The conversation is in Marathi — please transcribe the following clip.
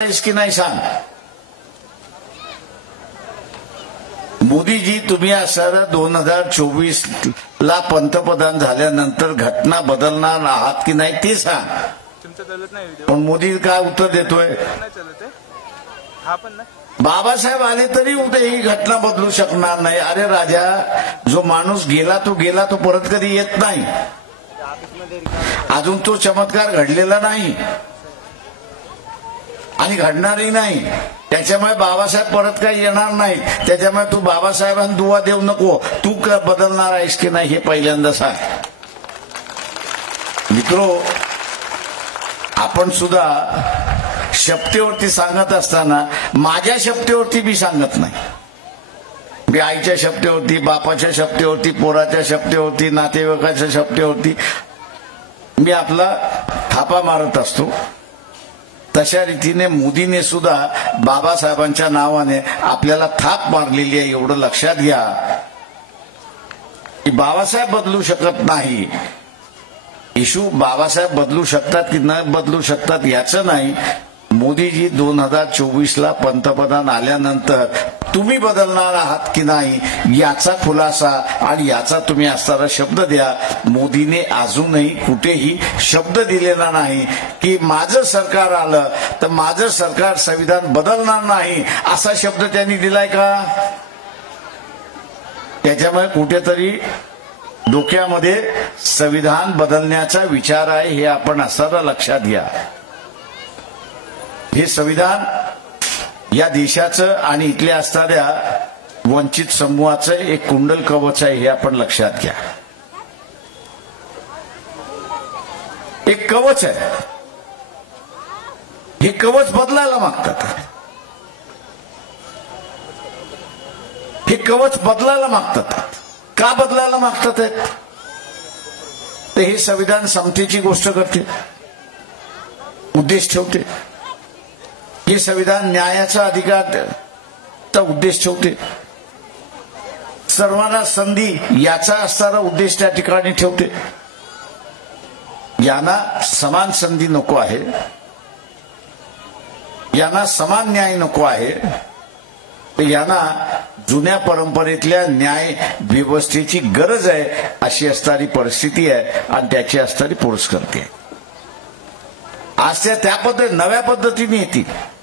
इसकी नाही सांग. मोदीजी तुम्ही असं 2024 ला पंतप्रधान झाल्यानंतर घटना बदलणार आहात की नाही ते सांग. पण मोदी काय उत्तर देतोय? बाबासाहेब आले तरी उद्या ही घटना बदलू शकणार नाही. अरे राजा, जो माणूस गेला तो परत कधी येत नाही. अजून तो चमत्कार घडलेला नाही आणि घडणारही नाही. त्याच्यामुळे बाबासाहेब परत काही येणार नाही. त्याच्यामुळे तू बाबासाहेबांना दुवा देऊ नको. तू बदलणार आहेस की नाही हे पहिल्यांदा सांग. मित्रो, आपण सुद्धा शपथेवरती सांगत असताना माझ्या शपथेवरती मी सांगत नाही. मी आईच्या शपथेवरती, बापाच्या शपथेवरती, पोराच्या शपथेवरती, नातेवाईकाच्या शपथेवरती मी आपला थापा मारत असतो. तशा रीतीने मोदीने सुद्धा बाबासाहेबांच्या नावाने आपल्याला थाप मारलेली आहे. एवढं लक्षात घ्या की बाबासाहेब बदलू शकत नाही. इशू बाबासाहेब बदलू शकतात की न बदलू शकतात याचं नाही. मोदीजी 2024 ला पंतप्रधान आल्यानंतर तुम्ही बदलणार आहात की नाही याचा खुलासा आणि याचा तुम्ही असणारा शब्द द्या. मोदीने अजूनही कुठेही शब्द दिलेला नाही की माझं सरकार आलं तर माझं सरकार संविधान बदलणार नाही असा शब्द त्यांनी दिलाय का? त्याच्यामुळे कुठेतरी डोक्यामध्ये संविधान बदलण्याचा विचार आहे हे आपण असणारा लक्षात घ्या. हे संविधान या देशाचं आणि इथल्या असणाऱ्या वंचित समूहाचं एक कुंडल कवच आहे हे आपण लक्षात घ्या. एक कवच आहे. हे कवच बदलायला मागतात. हे कवच बदलायला मागतात. का बदलायला मागतात आहेत? तर हे संविधान समतेची गोष्ट करते, उद्देश ठेवते. हे संविधान न्यायाचा अधिकारचा उद्देश ठेवते. सर्वांना संधी याचा असणारा उद्देश त्या ठिकाणी ठेवते. यांना समान संधी नको आहे, यांना समान न्याय नको आहे. यांना जुन्या परंपरेतल्या न्याय व्यवस्थेची गरज आहे अशी असणारी परिस्थिती आहे आणि त्याची असणारी पुरस्कर्ती आहे. आज त्या नव्या पद्धतीने येतील.